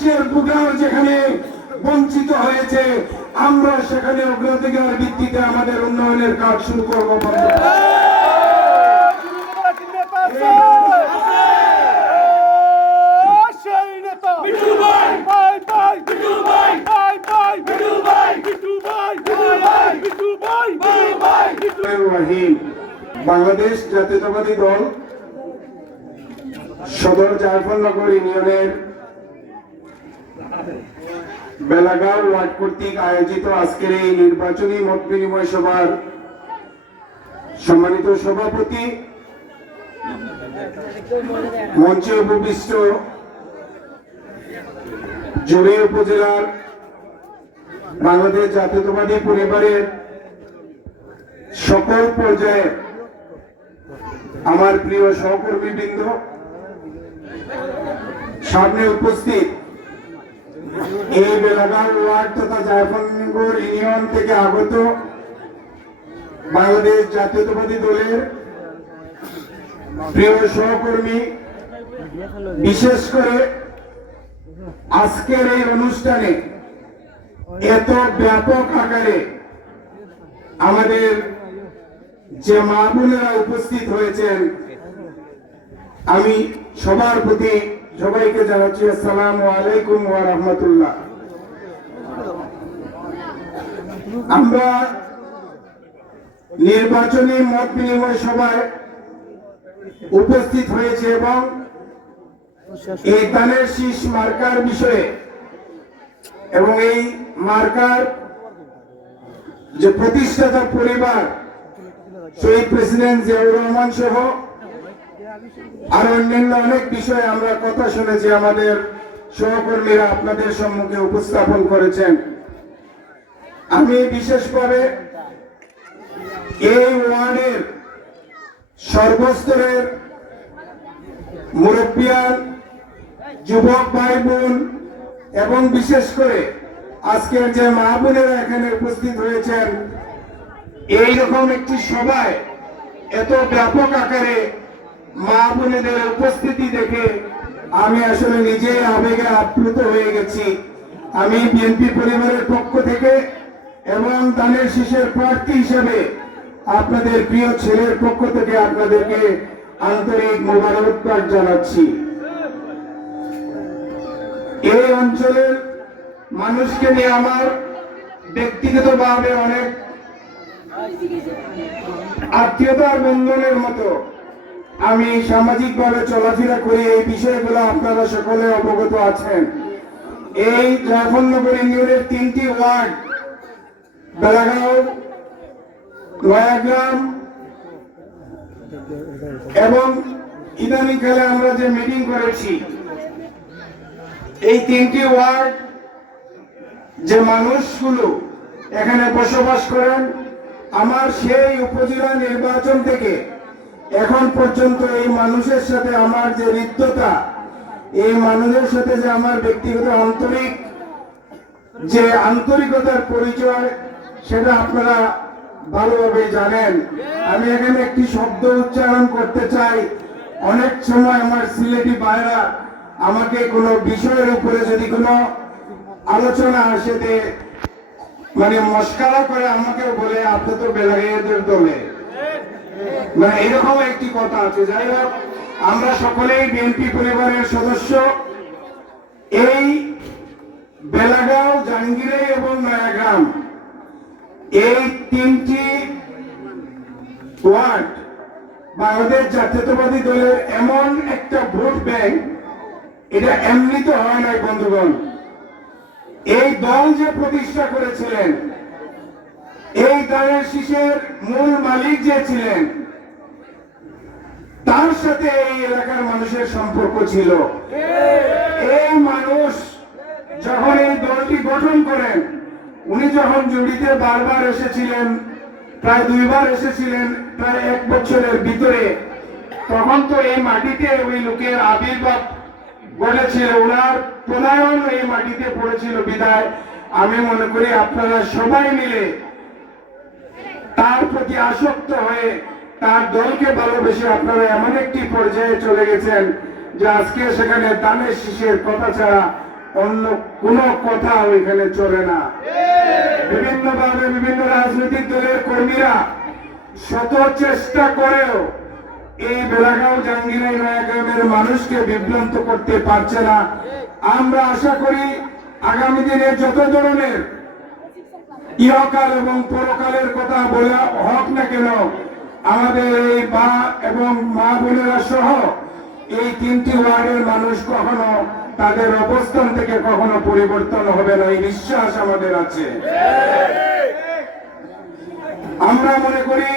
শীষের ভোটার যেখানে বঞ্চিত হয়েছে, আমরা সেখানে অগ্রাধিকার ভিত্তিতে আমাদের উন্নয়নের কাজ শুরু করবো। বাংলাদেশ জাতীয়তাবাদী দল সদর জাফরনগর ইউনিয়নের বেলাগাঁও ওয়ার্ড কর্তৃক আয়োজিত আজকের এই নির্বাচনী মত বিনিময় সভার সম্মানিত সভাপতি, মঞ্চে উপবিষ্ট জুড়ে উপজেলার বাংলাদেশ জাতীয়তাবাদী পরিবারের সকল পর্যায়ে আমার প্রিয় সহকর্মীবৃন্দ, সামনে উপস্থিত এই বেলাগাঁও ওয়ার্ড তথা জাফরনগর ইউনিয়ন থেকে আগত বাংলাদেশ জাতীয়তাবাদী দলের প্রিয় সহকর্মী, বিশেষ করে আজকের এই অনুষ্ঠানে এত ব্যাপক আকারে আমাদের যে মা বোনেরা উপস্থিত হয়েছেন, আমি সবার প্রতি সবাইকে জানাচ্ছি আসসালামু আলাইকুম ওয়া রাহমাতুল্লাহ। আমরা নির্বাচনী মত বিনিময় সভায় উপস্থিত হয়েছে এবং এই ধানের শীষ মার্কার বিষয়ে এবং এই মার্কার যে প্রতিষ্ঠাতা পরিবার শহীদ প্রেসিডেন্ট জিয়াউর রহমান সহ আর অন্যান্য অনেক বিষয়ে আমরা কথা শুনেছি, আমাদের সহকর্মীরা আপনাদের সম্মুখে উপস্থাপন করেছেন। আমি বিশেষভাবে এই ওয়ার্ডের সর্বস্তরের মুরব্বিয়ান, যুবক ভাই বোন এবং বিশেষ করে আজকের যে মা বোনেরা এখানে উপস্থিত হয়েছেন, এইরকম একটি সভায় এত ব্যাপক আকারে মা বোনেদের উপস্থিতি দেখে আমি আসলে নিজে আবেগে আপ্লুত হয়ে গেছি। আমি বিএনপি পরিবারের পক্ষ থেকে এবং ধানের শীষের প্রার্থী হিসেবে আপনাদের প্রিয় ছেলের পক্ষ থেকে আপনাদেরকে আন্তরিক মোবারকবাদ জানাচ্ছি। এই অঞ্চলের মানুষকে নিয়ে আমার ব্যক্তিগতভাবে অনেক আত্মীয়তার বন্ধনের মতো আমি সামাজিকভাবে চলাফেরা করি। এই বিষয়গুলো আপনারা সকলে অবগত আছেন। এই জাফরনগর ইউনিয়নের 3টি ওয়ার্ড বেলাগাঁও, নয়াগ্রাম এবং ইদানিংকালে আমরা যে মিটিং করেছি, এই 3টি ওয়ার্ড যে মানুষগুলো এখানে বসবাস করেন, আমার সেই উপজেলা নির্বাচন থেকে এখন পর্যন্ত এই মানুষের সাথে আমার যে হৃদ্যতা, এই মানুষের সাথে যে আমার ব্যক্তিগত যে আন্তরিকতার পরিচয়, সেটা আপনারা ভালোভাবে জানেন। আমি এখানে একটি শব্দ উচ্চারণ করতে চাই। অনেক সময় আমার সিলেটি ভাইরা আমাকে কোনো বিষয়ের উপরে যদি কোনো আলোচনা আসে মানে মস্কারা করে আমাকে বলে আপনি তো বেলাগাঁওয়ের দলে, মানে এরকম একটি কথা আছে। যাই হোক, আমরা সকলেই বিএনপি পরিবারের সদস্য। এই বেলাগাঁও, জাহাঙ্গীরই এবং নয়াগ্রাম, এই 3টি ওয়ার্ড বাংলাদেশ জাতীয়তাবাদী দলের এমন একটা ভোট ব্যাংক, এটা এমনিতে হয় নাই বন্ধুগণ। এই দল যে প্রতিষ্ঠা করেছিলেন, এই ধানের শীষের মূল মালিক যে ছিলেন, তার সাথে এই এলাকার মানুষের সম্পর্ক ছিল। এই মানুষ যখন এই দলটি গঠন করেন, উনি যখন জুড়িতে বারবার এসেছিলেন, প্রায় 2 বার এসেছিলেন প্রায় 1 বছরের ভিতরে, তখন তো এই মাটিতে ওই লোকের আবির্ভাব ঘটেছিল, ওনার প্রণয়ন এই মাটিতে পড়েছিল। বিদায় আমি মনে করি আপনারা সবাই মিলে তার প্রতি আসক্ত হয়ে তার দলকে ভালোবেসে আপনারা এমন একটি পর্যায়ে চলে গেছেন যে আজকে সেখানে ধানের শীষের কথা ছাড়া অন্য কোনো কথা ওইখানে চলে না। বিভিন্নভাবে বিভিন্ন রাজনৈতিক দলের কর্মীরা শত চেষ্টা করেও এই বেলাগাঁও জাহাঙ্গীরই নয়াগ্রামের মানুষকে বিভ্রান্ত করতে পারছে না। আমরা আশা করি আগামী দিনে যত ধরনের ইহকাল এবং পরকালের কথা বলা হোক না কেন, আমাদের এই মা এবং মা বোনেরা সহ এই 3টি ওয়ার্ডের মানুষ কখনো তাদের অবস্থান থেকে কখনো পরিবর্তন হবে না, এই বিশ্বাস আমাদের আছে। আমরা মনে করি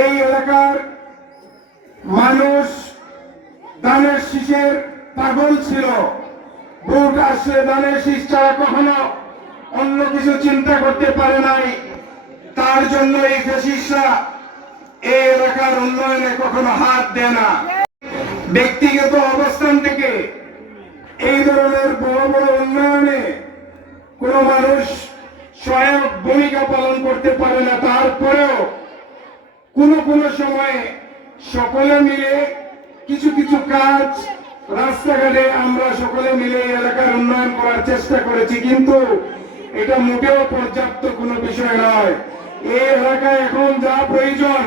এই এলাকার মানুষ ধানের শীষের পাগল ছিল। ভোট আসলে ধানের শীষ ছাড়া কখনো অন্য কিছু চিন্তা করতে পারে নাই। তার জন্য এই ফ্যাসিস্টরা এই এলাকার উন্নয়নে কখনো হাত দেয় না। ব্যক্তিগত অবস্থান থেকে এই ধরনের বড় বড় উন্নয়নে কোন মানুষ সহায়ক ভূমিকা পালন করতে পারে না। তারপরেও কোন সময়ে সকলে মিলে কিছু কিছু কাজ রাস্তাঘাটে আমরা সকলে মিলে এলাকার উন্নয়ন করার চেষ্টা করেছি, কিন্তু এটা মোটেও পর্যাপ্ত কোনো বিষয় নয়। এই এলাকায় এখন যা প্রয়োজন,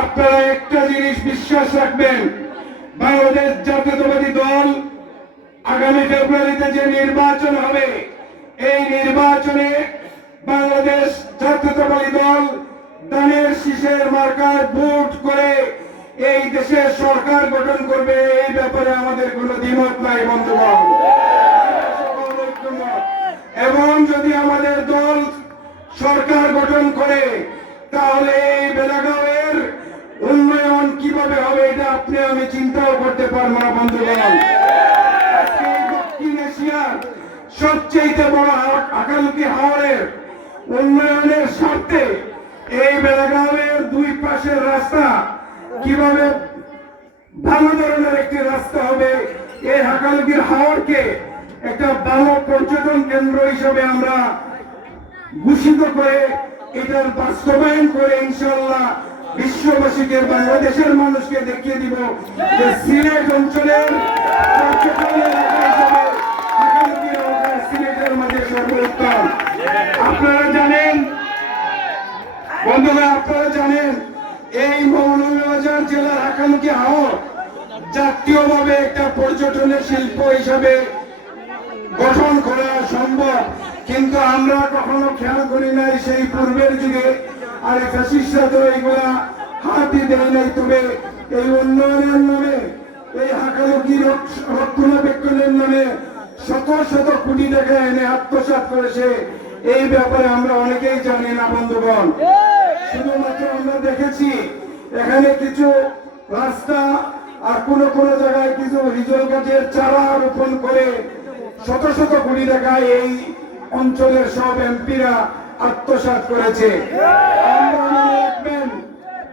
আপনারা একটা জিনিস বিশ্বাস রাখবেন, বাংলাদেশ জাতীয়তাবাদী দল আগামী ফেব্রুয়ারিতে যে নির্বাচন হবে, এই নির্বাচনে বাংলাদেশ জাতীয়তাবাদী দল ধানের শীষের মার্কায় ভোট করে এই দেশের সরকার গঠন করবে। এই ব্যাপারে আমাদের কোনো দ্বিমত নাই বন্ধুগণ। এবং যদি আমাদের দল সরকার গঠন করে, তাহলে এই বেলাগাঁওয়ের উন্নয়ন কিভাবে হবে এটা আপনি আমি চিন্তাও করতে পারবো না বন্ধুগণ। আজকে দক্ষিণ এশিয়ার সবচেয়ে বড় আকালুকি হাওরের উন্নয়নের স্বার্থে এই বেলাগাঁওয়ের দুই পাশের রাস্তা কিভাবে ভালো ধরনের একটি রাস্তা হবে, এই হাকালুকির হাওরকে একটা ভালো পর্যটন কেন্দ্র হিসেবে আমরা ঘোষিত করে এটার বাস্তবায়ন করে ইনশাআল্লাহ বিশ্ববাসীকে, বাংলাদেশের মানুষকে দেখিয়ে দিব যে সিলেট অঞ্চলের পর্যটন এলাকা হিসেবে হাকালুকি হাওর সিলেটের মাঝে সর্বোত্তম। আপনারা জানেন বন্ধুরা, আপনারা জানেন এই মৌলভীবাজার জেলার হাকালুকি হাওর জাতীয়ভাবে একটা পর্যটনের শিল্প হিসাবে গঠন করা সম্ভব, কিন্তু আমরা কখনো খেয়াল করি নাই সেই পূর্বের যুগে। আর ফ্যাসিস্টরা তো এইগুলা হাতই দেয় নাই। তবে এই উন্নয়নের নামে, এই হাকালুকি রক্ষণাবেক্ষণের নামে শত শত কোটি টাকা এনে আত্মসাৎ করেছে, এই ব্যাপারে আমরা অনেকেই জানি না বন্ধুগণ। শুধুমাত্র আমরা দেখেছি এখানে কিছু রাস্তা আর কোন জায়গায় কিছু হিজল গাছের চারা রোপণ করে শত শত কোটি টাকা এই অঞ্চলের সব এমপিরা আত্মসাৎ করেছে।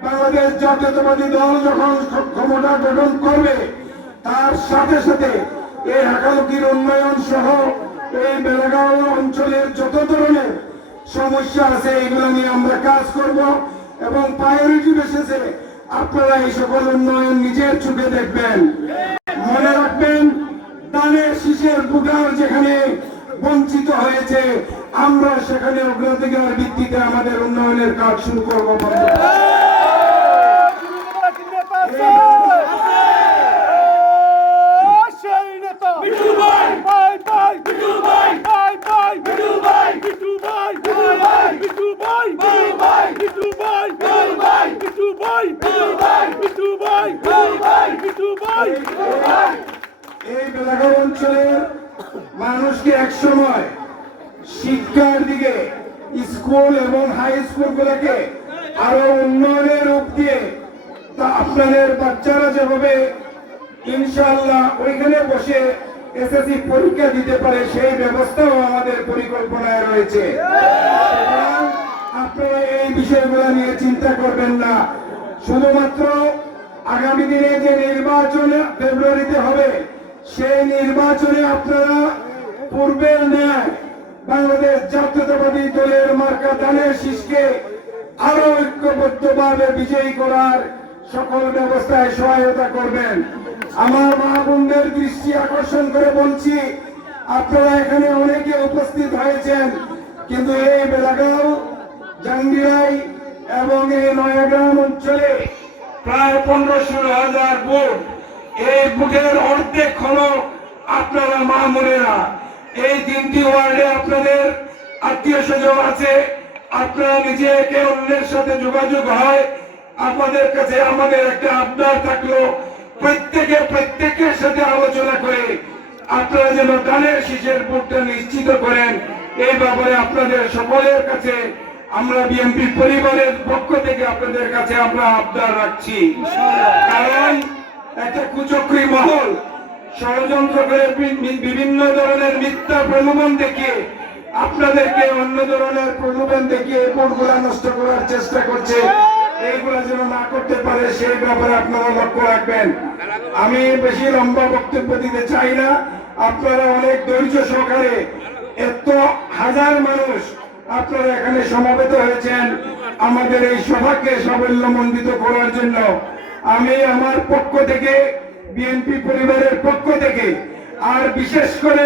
বাংলাদেশ জাতীয়তাবাদী দল যখন ক্ষমতা গঠন করবে, তার সাথে সাথে এই হাকালুকির উন্নয়ন সহ এই বেলাগাঁও অঞ্চলের যত ধরনের সমস্যা আছে এগুলো নিয়ে আমরা কাজ করব এবং প্রায়োরিটি বেসিসে আপনারা এই সকল উন্নয়ন নিজের চোখে দেখবেন। মনে রাখবেন, ধানের শীষের ভোটার যেখানে বঞ্চিত হয়েছে, আমরা সেখানে অগ্রাধিকার ভিত্তিতে আমাদের উন্নয়নের কাজ শুরু করবো। এই বেলাগাঁও অঞ্চলের মানুষকে একসময় শিক্ষার দিকে স্কুল এবং হাই স্কুল গুলোকে আরো উন্নয়নের রূপ দিয়ে, তা আপনাদের বাচ্চারা যেভাবে ইনশাআল্লাহ ওইখানে বসে এসএসসি পরীক্ষা দিতে পারে, সেই ব্যবস্থাও আমাদের পরিকল্পনায় রয়েছে। আপনারা এই বিষয়গুলো নিয়ে চিন্তা করবেন না। শুধুমাত্র আগামী দিনে যে নির্বাচন ফেব্রুয়ারিতে হবে, সেই নির্বাচনে আপনারা পূর্বের ন্যায় বাংলাদেশ জাতীয়তাবাদী দলের মার্কা ধানের শীষকে আরো ঐক্যবদ্ধভাবে বিজয়ী করার সকল ব্যবস্থায় সহায়তা করবেন। আমার মা বোনদের দৃষ্টি আকর্ষণ করে বলছি, আপনারা এখানে অনেকে উপস্থিত হয়েছেন, কিন্তু এই বেলাগাঁও, জাঙ্গিরাই এবং এই নয়াগ্রাম অঞ্চলে প্রায় 15-16 ভোট। এই ভোটের অর্ধেক হলো আপনারা মা বোনেরা। এই 3টি ওয়ার্ডে আপনাদের আত্মীয় স্বজন আছে, আপনারা নিজে একে অন্যের সাথে যোগাযোগ হয়। আপনাদের কাছে আমাদের একটা আবদার থাকলো, প্রত্যেকের সাথে আলোচনা করে আপনারা যেন ধানের শীষের ভোটটা নিশ্চিত করেন। এই ব্যাপারে আপনাদের সকলের কাছে আমরা বিএনপি পরিবারের পক্ষ থেকে আপনাদের কাছে আমরা আবদার রাখছি। কারণ একটা কুচক্রী মহল ষড়যন্ত্র করে বিভিন্ন ধরনের মিথ্যা প্রলোভন দেখিয়ে আপনাদেরকে অন্য ধরনের প্রলোভন দেখিয়ে ভোটগুলা নষ্ট করার চেষ্টা করছে। এইগুলা যেন না করতে পারে সেই ব্যাপারে আপনারা লক্ষ্য রাখবেন। আমি বেশি লম্বা বক্তব্য দিতে চাই না। আপনারা অনেক ধৈর্য সহকারে, এত হাজার মানুষ আপনারা এখানে সমবেত হয়েছেন আমাদের এই সভাকে সাফল্যমণ্ডিত করার জন্য। আমি আমার পক্ষ থেকে, বিএনপি পরিবারের পক্ষ থেকে, আর বিশেষ করে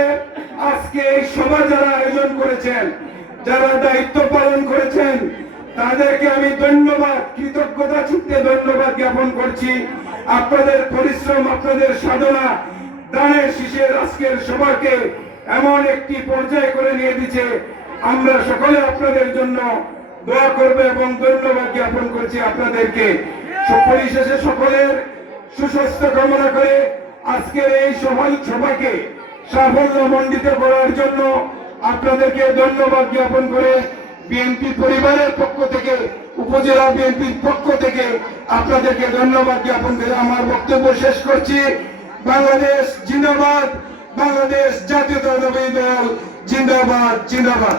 আজকে এই সভা যারা আয়োজন করেছেন, যারা দায়িত্ব পালন করেছেন, তাদেরকে আমি ধন্যবাদ, কৃতজ্ঞতা চিত্তে ধন্যবাদ জ্ঞাপন করছি। আপনাদের পরিশ্রম, আপনাদের সাধনা ধানের শীষের আজকের সভাকে এমন একটি পর্যায়ে করে নিয়ে দিচ্ছে। আমরা সকলে আপনাদের জন্য দোয়া করব এবং ধন্যবাদ জ্ঞাপন করছি আপনাদেরকে। পরিশেষে সকলের সুস্বাস্থ্য কামনা করে আজকের এই সভাকে সাফল্যমণ্ডিত করার জন্য আপনাদেরকে ধন্যবাদ জ্ঞাপন করে বিএনপি পরিবারের পক্ষ থেকে, উপজেলা বিএনপির পক্ষ থেকে আপনাদেরকে ধন্যবাদ জ্ঞাপন করে আমার বক্তব্য শেষ করছি। বাংলাদেশ জিন্দাবাদ, বাংলাদেশ জাতীয়তাবাদী দল জিন্দাবাদ, জিন্দাবাদ।